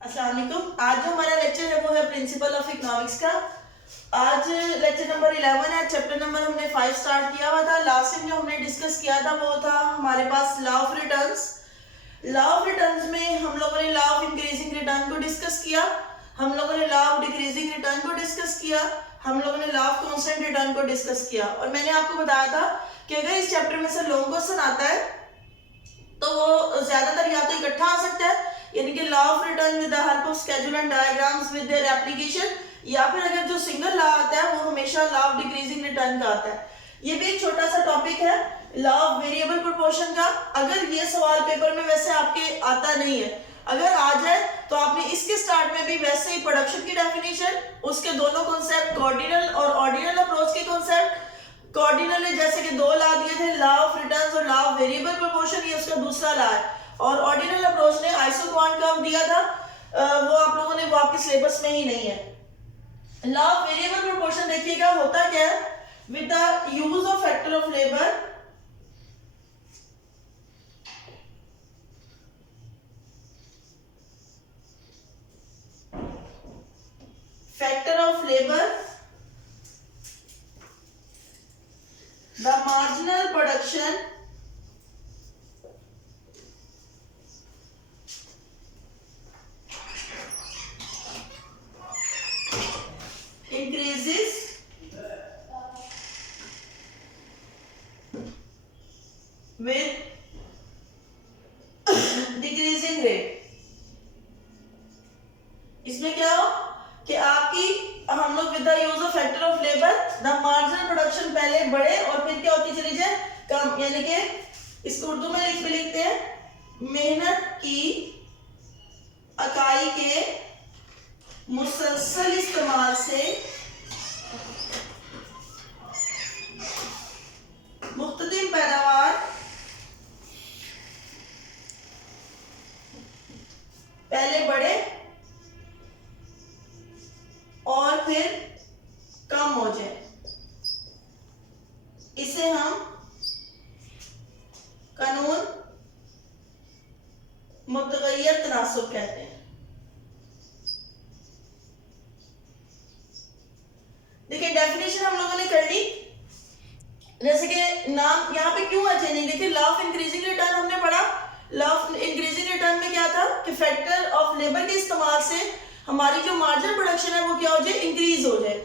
अस्सलाम वालेकुम। आज जो हमारा लेक्चर है वो है प्रिंसिपल ऑफ इकोनॉमिक्स का। आज लेक्चर नंबर 11 है। चैप्टर नंबर हमने 5 स्टार्ट किया हुआ था। लास्ट टाइम जो हमने डिस्कस किया था वो था हमारे पास law of returns. Law of returns में हम लोगों ने लॉ ऑफ इंक्रीजिंग रिटर्न को डिस्कस किया, हम लोगों ने लॉ ऑफ डिक्रीजिंग रिटर्न को डिस्कस किया, हम लोगों ने लॉ ऑफ कांस्टेंट रिटर्न को डिस्कस किया। और मैंने आपको बताया था कि अगर इस चैप्टर में से लॉन्ग क्वेश्चन आता है तो वो ज्यादातर या तो इकट्ठा आ सकता है, यानी कि law of return with the help of schedule and diagrams with their application, या फिर अगर जो सिंगल लॉ आता है वो हमेशा लॉ ऑफ डिक्रीजिंग रिटर्न का आता है। ये भी एक छोटा सा टॉपिक है लॉ ऑफ वेरिएबल प्रोपोर्शन का। अगर ये सवाल पेपर में वैसे आपके आता नहीं है, अगर आ जाए तो आपने इसके स्टार्ट में भी वैसे ही प्रोडक्शन की डेफिनेशन, उसके दोनों कॉन्सेप्ट कार्डिनल और ऑर्डिनल अप्रोच के कॉन्सेप्ट। कार्डिनल ने जैसे कि दो लॉ दिए थे, लॉ ऑफ रिटर्न्स और लॉ ऑफ वेरिएबल प्रोपोर्शन, ये उसका दूसरा लॉ है। और ऑर्डिनल अप्रोच ने आइसोक्वांट टर्म दिया था, वो आप लोगों ने वो आपके सिलेबस में ही नहीं है। लॉ ऑफ वेरिएबल प्रोपोर्शन देखिएगा होता क्या है, with the use of factor of labour the marginal production increases with decreasing rate। इसमें क्या हो कि आपकी हम लोग with the use of factor of labour the marginal production पहले बढ़े और फिर क्या होती चली जाए कम, यानी कि इसको उर्दू में लिखते हैं मेहनत की इकाई के मुसलसल इस्तेमाल से मुख्तलिफ पैदावार पहले बढ़े और फिर कम हो जाए, इसे हम कानून मुतगय्यर तनासुब कहते हैं। देखिए डेफिनेशन हम लोगों ने कर ली, जैसे कि नाम यहाँ पे क्यों है चेंजिंग। देखिए लॉ ऑफ इंक्रीजिंग रिटर्न हमने पढ़ा। लॉ ऑफ इंक्रीजिंग रिटर्न में क्या था कि फैक्टर ऑफ लेबर के इस्तेमाल से हमारी जो मार्जिनल प्रोडक्शन है वो क्या हो जाए, इंक्रीज हो जाए।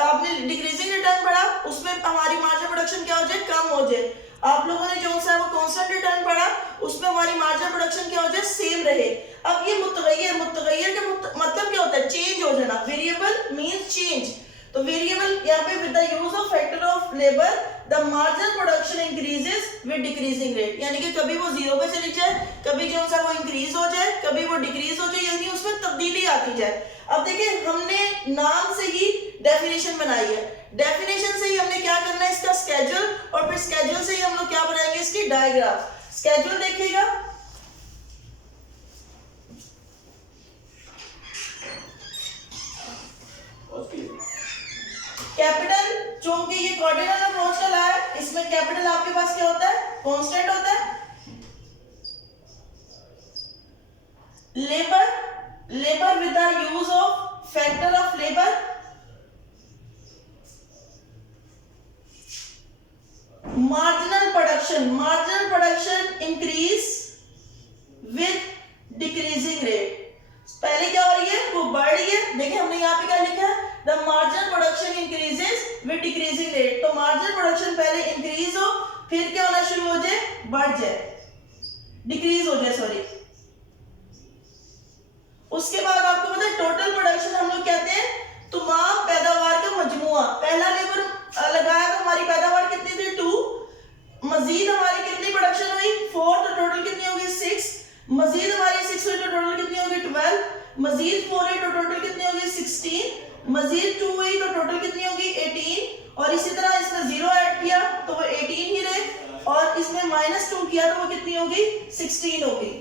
आपने डिक्रीजिंग रिटर्न पढ़ा, उसमें हमारी मार्जिनल प्रोडक्शन क्या हो जाए, कम हो जाए। आप लोगों ने जो सा वो कांस्टेंट रिटर्न पढ़ा, उसमें हमारी मार्जिनल प्रोडक्शन क्या हो जाए, सेम रहे। अब ये मुतगय्यर का मतलब क्या होता है, चेंज हो जाना। वेरिएबल मींस चेंज, तो वेरिएबल यहाँ पे with the use of factor of labour the marginal production increases with decreasing rate, यानी कि कभी वो जीरो पे चली जाए, कभी जो सा वो इंक्रीज हो जाए, कभी वो डिक्रीज हो जाए, यानी उसमें तब्दीली आती जाए। अब देखिए हमने नाम से ही डेफिनेशन बनाई है, डेफिनेशन से ही हमने क्या करना है, इसका स्केड्यूल, और फिर स्केड्यूल से ही हम लोग क्या बनाएंगे, इसकी डायग्राम। स्केड्यूल देखिएगा, कैपिटल, चूंकि ये कार्डिनल अप्रोच का लॉ है, इसमें कैपिटल आपके पास क्या होता है, कांस्टेंट होता है। Labour with the use of factor of labour, marginal production increase with decreasing rate. पहले क्या हो रही है, वो बढ़ रही है। देखिए हमने यहाँ पे क्या लिखा है, the marginal production increases with decreasing rate. तो मार्जिनल प्रोडक्शन पहले इंक्रीज हो, फिर क्या होना शुरू हो जाए, बढ़ जाए, डिक्रीज हो जाए, सॉरी। उसके बाद आपको पता है टोटल प्रोडक्शन हम लोग कहते हैं तमाम पैदावार का मजमुआ। पहला लेबर लगाया तो हमारी पैदावार कितनी थी, 2, मजीद हमारी कितनी प्रोडक्शन हुई, 4, तो टोटल कितनी होगी, 6, मजीद हमारी 6 हुई तो टोटल कितनी होगी, 12, मजीद 4 हुई तो टोटल कितनी होगी, 16, मजीद 2 हुई तो टोटल कितनी होगी, 18, और इसी तरह इसमें 0 ऐड किया तो वो 18 ही रहे, और इसमें -2 किया तो वो कितनी होगी, 16 होगी।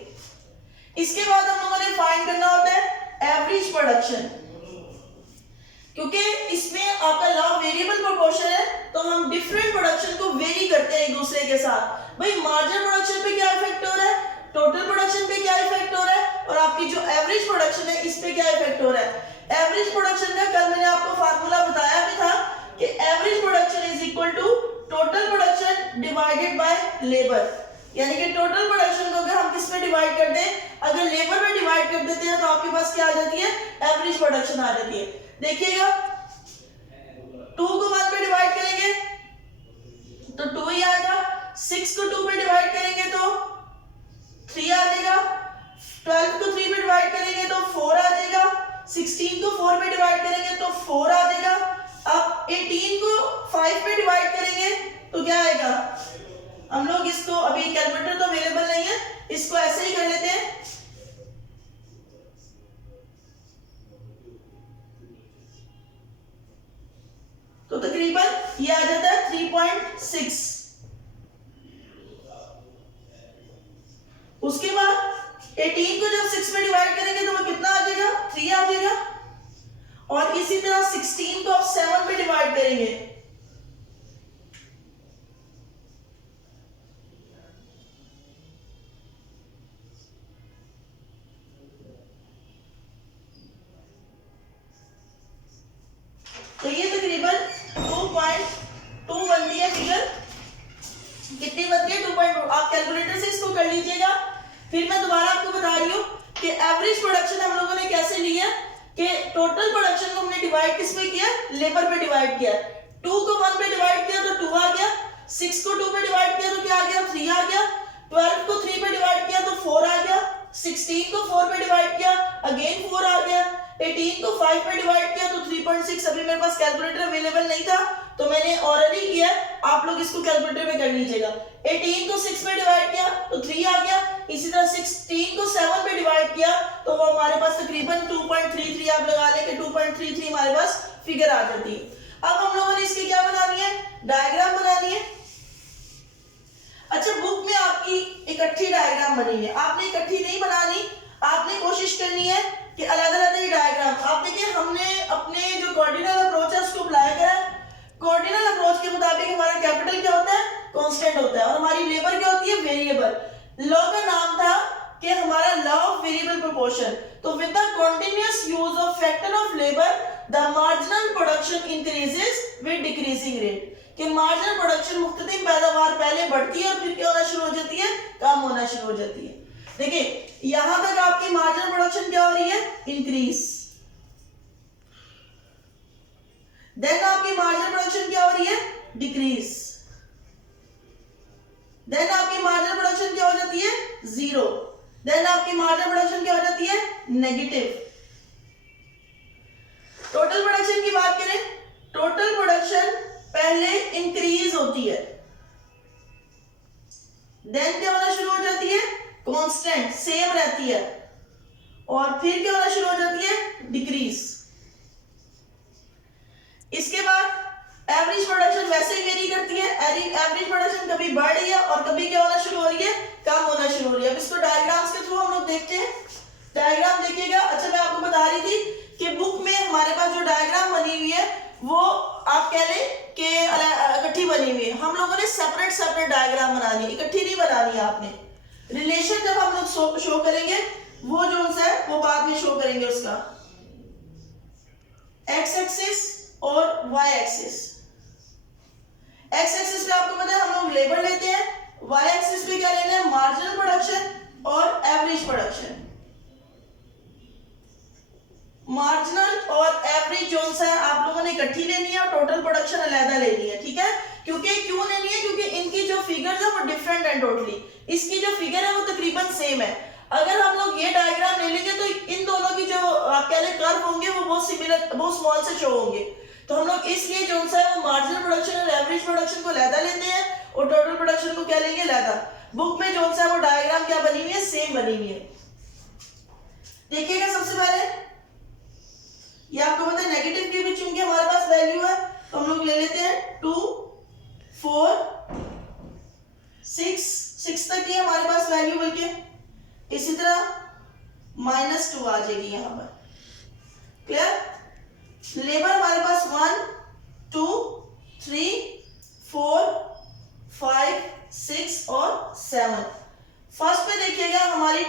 इसके बाद हम लोगों ने फाइंड करना होता है एवरेज प्रोडक्शन, क्योंकि इसमें आपका लॉ वेरिएबल प्रोपोर्शन है, तो हम डिफरेंट प्रोडक्शन को वेरी करते हैं एक दूसरे के साथ। भाई मार्जिनल प्रोडक्शन पे क्या इफेक्ट हो रहा है, टोटल प्रोडक्शन पे क्या इफेक्ट हो रहा है और आपकी जो एवरेज प्रोडक्शन है इस पे क्या इफेक्ट हो रहा है। एवरेज प्रोडक्शन का कल मैंने आपको फार्मूला बताया भी था कि average production is equal to total production divided by labour, यानी कि टोटल प्रोडक्शन को अगर हम किस में डिवाइड कर दें, अगर लेबर में डिवाइड कर देते हैं तो आपके पास क्या आ जाती है, एवरेज प्रोडक्शन आ जाती है। देखिएगा 2 को 1 पे डिवाइड करेंगे तो 2 ही आएगा, 6 को 2 पे डिवाइड करेंगे तो 3 आ जाएगा, 12 को 3 पे डिवाइड करेंगे तो 4 आ जाएगा, 16 को 4 पे डिवाइड करेंगे तो 4 आ जाएगा। अब 18 को 5 पे डिवाइड करेंगे तो क्या आएगा, हम लोग इसको, अभी कैलकुलेटर तो अवेलेबल नहीं है, इसको ऐसे ही कर लेते हैं। तो तकरीबन ये आ जाता है 3.6। उसके बाद 18 को जब 6 में डिवाइड करेंगे तो वो कितना आ जाएगा, 3 आ जाएगा। और इसी तरह 16 को आप 7 पे डिवाइड करेंगे तो ये तकरीबन 2.2 बनती है फिगर। कितनी बनती है, 2.2। आप कैलकुलेटर से इसको कर लीजिएगा। फिर मैं दोबारा आपको बता रही हूँ कि एवरेज प्रोडक्शन हम लोगों ने कैसे ली है कि टोटल प्रोडक्शन को हमने डिवाइड किस में किया, लेबर पे डिवाइड किया। 2 को 1 पे डिवाइड किया तो 2 आ गया, 6 को 2 पे डिवाइड किया तो क्या आ गया, 3 आ गया, 12 को 3 पे डिवाइड किया तो 4 आ गया, 16 को 4 पे डिवाइड किया अगेन 4 आ गया, 18 को 5 पे डिवाइड किया तो 3.6। अभी मेरे पास कैलकुलेटर अवेलेबल नहीं था तो मैंने ऑलरेडी किया, आप लोग इसको कैलकुलेटर में कर लीजिएगा। 18 को 6 पे डिवाइड किया तो 3 आ गया, इसी तरह 16 को 7 पे डिवाइड किया तो वो हमारे पास तकरीबन 2.33, आप लगा लें कि 2.33 हमारे पास फिगर आ जाती है। अब हम लोगों ने इसकी क्या बनानी है, डायग्राम बनानी है। अच्छा, बुक में आपकी इकट्ठी डायग्राम बनी है, आपने इकट्ठी नहीं बनानी, आपने कोशिश करनी है कि अलग-अलग ही डायग्राम। आप देखिए हमने अपने जो कोऑर्डिनल अप्रोच है उसको अप्लाई करा है। कोऑर्डिनल अप्रोच के मुताबिक हमारा कैपिटल क्या होता है, कांस्टेंट होता है, और हमारी लेबर क्या होती है, वेरिएबल। लॉ का नाम था कि हमारा लॉ ऑफ वेरिएबल प्रोपोर्शन। तो with the continuous use of factor of labour the marginal production increases with decreasing rate, कि मार्जिनल प्रोडक्शन मुख्तलिफ पैदावार पहले बढ़ती है और फिर क्या होना शुरू हो जाती है, कम होना शुरू हो जाती है। देखिए यहां तक आपकी मार्जिनल प्रोडक्शन क्या हो रही है, इंक्रीज। देन आपकी मार्जिनल प्रोडक्शन क्या हो रही है, डिक्रीज। देन आपकी मार्जिनल प्रोडक्शन क्या हो जाती है, 0। देन आपकी मार्जिनल प्रोडक्शन क्या हो जाती है, नेगेटिव। टोटल प्रोडक्शन की बात करें, टोटल प्रोडक्शन पहले इंक्रीज होती है, देन क्या होना शुरू हो जाती है, कांस्टेंट सेम रहती है, और फिर क्या होना शुरू हो जाती है, डिक्रीज। इसके बाद एवरेज प्रोडक्शन वैसे ही वेरी करती है, एवरेज प्रोडक्शन कभी बढ़ रही है और कभी क्या होना शुरू हो रही है, कम होना शुरू हो रही है। अब इसको डायग्राम्स के थ्रू हम लोग देखते हैं। डायग्राम देखिएगा। अच्छा, मैं आपको बता रही थी कि बुक में हमारे पास जो डायग्राम बनी हुई है वो आप कह लें कि इकट्ठी बनी हुई है। हम लोगों ने सेपरेट सेपरेट डायग्राम बनानी है, इकट्ठी नहीं बनानी है आपने। रिलेशन जब हम लोग शो करेंगे वो जो है वो बाद में शो करेंगे उसका, एक्स एक्सिस और वाई एक्सिस। एक्स एक्सिस पे आपको पता है हम लोग लेबर लेते हैं, वाई एक्सिस पे क्या लेना है, मार्जिनल प्रोडक्शन और एवरेज प्रोडक्शन। मार्जिनल और एवरेज जो है आप लोगों ने इकट्ठी लेनी है और टोटल प्रोडक्शन अलग लेनी है, ठीक है। क्योंकि क्यों लेनी है, क्योंकि इनकी जो फिगर्स है वो डिफरेंट है टोटली। इसकी जो फिगर है वो तकरीबन सेम है। अगर हम लोग ये डायग्राम ले लेंगे तो इन दोनों की जो आप कह लें कर्व होंगे वो बहुत सिमिलर, बहुत स्मॉल से शो होंगे। तो हम लोग इसलिए जो है वो मार्जिनल प्रोडक्शन और एवरेज प्रोडक्शन को अलग लेते हैं और टोटल प्रोडक्शन को क्या लेंगे, अलग। बुक में जो है वो डायग्राम क्या बनी हुई है, सेम बनी हुई है। देखिएगा सबसे पहले ये आपको पता है नेगेटिव की भी चूंकि हमारे पास वैल्यू है तो हम लोग ले लेते हैं 2 4 6 तक की हमारे पास वैल्यू, बल्कि इसी तरह -2 आ जाएगी यहां पर। क्लियर। लेबर हमारे पास 1 2 3 4 5 6 और 7। फर्स्ट पे देखिएगा हमारी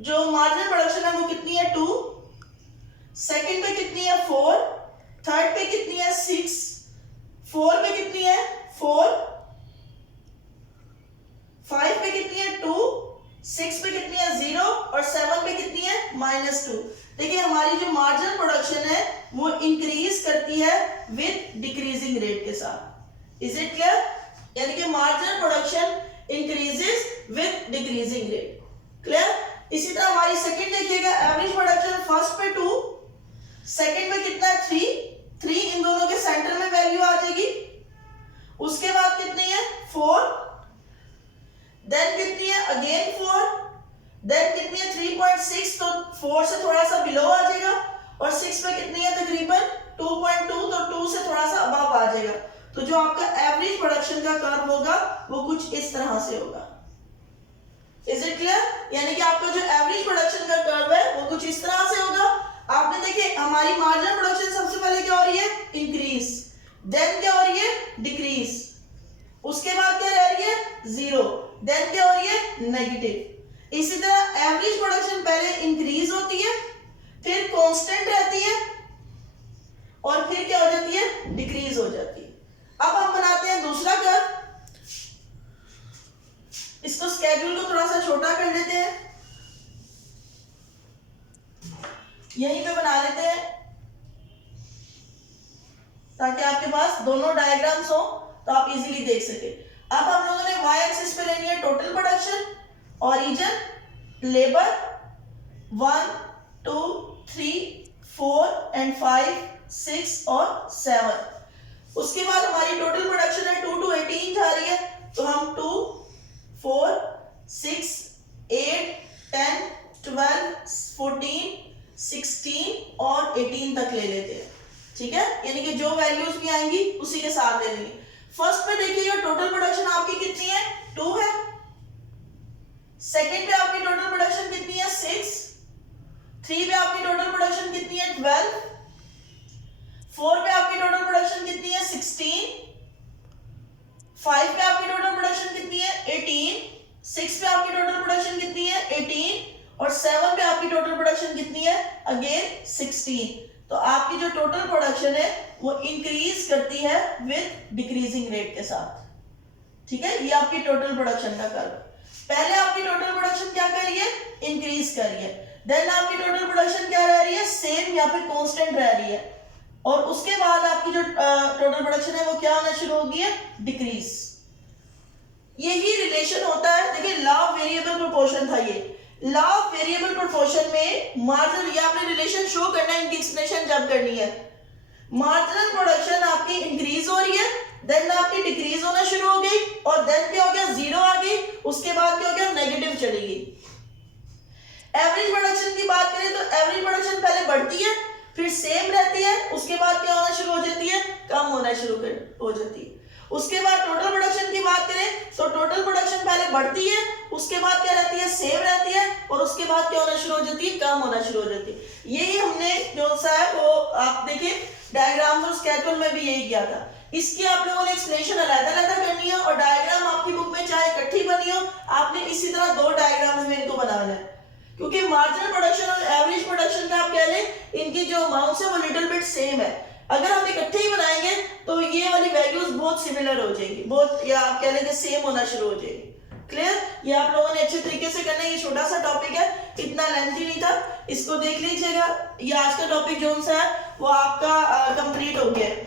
जो मार्जिनल प्रोडक्शन है वो कितनी है 2, सेकंड पे कितनी है 4, थर्ड पे कितनी है 6, फोर पे कितनी है 4, 5 पे कितनी है 2, 6 पे कितनी है 0 और 7 पे कितनी है -2। देखिए हमारी जो मार्जिनल प्रोडक्शन है वो इंक्रीज करती है विद डिक्रीजिंग रेट के साथ। Is it clear? यानी कि marginal production increases with decreasing rate. Clear? इसी तरह हमारी सेकंड देखिएगा एवरेज प्रोडक्शन फर्स्ट पे 2, सेकंड में कितना है 3, इन दोनों के सेंटर में वैल्यू आ जाएगी। उसके बाद कितनी है 4, देन कितनी है अगेन 4, देन कितनी है 3.6, तो 4 से थोड़ा सा बिलो आ जाएगा और 6 पे कितनी है तकरीबन 2.2, तो 2 से थोड़ा सा अबव आ जाएगा। तो जो आपका एवरेज प्रोडक्शन का कर्व होगा वो कुछ इस तरह से होगा। Is it clear? यानी कि आपका जो एवरेज प्रोडक्शन का कर्व है वो कुछ इस तरह से होगा। आपने देखिए हमारी मार्जिनल प्रोडक्शन सबसे पहले क्या हो रही है इंक्रीज, देन क्या हो रही है डिक्रीज, उसके बाद क्या रह रही है 0, देन क्या हो रही है नेगेटिव। इसी तरह एवरेज प्रोडक्शन पहले इंक्रीज होती है, फिर कांस्टेंट रहती है और फिर क्या हो जाती है डिक्रीज हो जाती है। अब हम बनाते हैं दूसरा कर्व। इसको स्केड्यूल को थोड़ा सा छोटा कर लेते हैं, यहीं पे बना लेते हैं ताकि आपके पास दोनों डायग्राम्स हो तो आप इजीली देख सके। अब हम लोगों ने y एक्सिस पे लेनी है total production, origin, labour 1, 2, 3, 4 and 5, 6 और 7। उसके बाद हमारी टोटल प्रोडक्शन है 2 to 18 जा रही है, तो हम 2, 4, 6, 8, 10, 12, 14, 16 और 18 तक ले लेते हैं। ठीक है, यानी कि जो वैल्यूज भी आएंगी उसी के साथ ले लेंगे। फर्स्ट पे देखिएगा टोटल प्रोडक्शन आपकी कितनी है 2 है, सेकंड पे आपकी टोटल प्रोडक्शन कितनी है 6, 3 पे आपकी टोटल प्रोडक्शन कितनी है 12, 4 पे आपकी टोटल प्रोडक्शन कितनी है 16, 5 पे आपकी टोटल प्रोडक्शन कितनी है 18, 6 पे आपकी टोटल प्रोडक्शन कितनी है 18 और 7 पे आपकी टोटल प्रोडक्शन कितनी है अगेन 16। तो आपकी जो टोटल प्रोडक्शन है वो इंक्रीज करती है विद डिक्रीजिंग रेट के साथ। ठीक है, ये आपकी टोटल प्रोडक्शन का कर्व। पहले आपकी टोटल प्रोडक्शन क्या कर रही है इंक्रीज कर रही है, देन आपकी टोटल प्रोडक्शन क्या रह रही है सेम या फिर कांस्टेंट रह रही है, और उसके बाद आपकी जो टोटल प्रोडक्शन है वो क्या होना शुरू होगी है डिक्रीज। यही रिलेशन होता है। देखिए लॉ ऑफ वेरिएबल प्रोपोर्शन था ये, लॉ ऑफ वेरिएबल प्रोपोर्शन में मार्जिनल, ये आपने रिलेशन शो करना है, इनकी एक्सप्लेनेशन जब करनी है। मार्जिनल प्रोडक्शन आपकी इंक्रीज हो रही है, देन आपकी डिक्रीज होना शुरू हो गई और देन क्या हो गया 0 आ गई, उसके बाद क्या हो गया नेगेटिव चली गई। एवरेज प्रोडक्शन की बात करें तो एवरेज प्रोडक्शन पहले बढ़ती है फिर सेम रहती है, उसके बाद क्या होना शुरू हो जाती है कम होना शुरू हो जाती है। उसके बाद टोटल प्रोडक्शन की बात करें तो टोटल प्रोडक्शन पहले बढ़ती है, उसके बाद क्या रहती है सेम रहती है और उसके बाद क्या होना शुरू हो जाती है कम होना शुरू हो जाती है। यही हमने जो सा है वो आप देखिए डायग्राम और स्केड्यूल में भी यही किया था। इसकी आप लोगों ने एक्सप्लेनेशन अलग-अलग करनी है और डायग्राम आपकी बुक में चाहे इकट्ठी बनी हो आपने इसी तरह 2 डायग्राम्स में इनको बनाना है, क्योंकि मार्जिनल प्रोडक्शन और एवरेज प्रोडक्शन का आप कह लें इनकी जो अमाउंट्स है वो लिटिल बिट सेम है। अगर हम इकट्ठे ही बनाएंगे तो ये वाली वैल्यूज बहुत सिमिलर हो जाएगी, बहुत, या आप कह लेंगे सेम होना शुरू हो जाएगी। क्लियर? ये आप लोगों ने अच्छे तरीके से करना है। ये छोटा सा टॉपिक है, इतना लेंथी नहीं था, इसको देख लीजिएगा। ये आज का टॉपिक जो सा है वो आपका कंप्लीट हो गया है।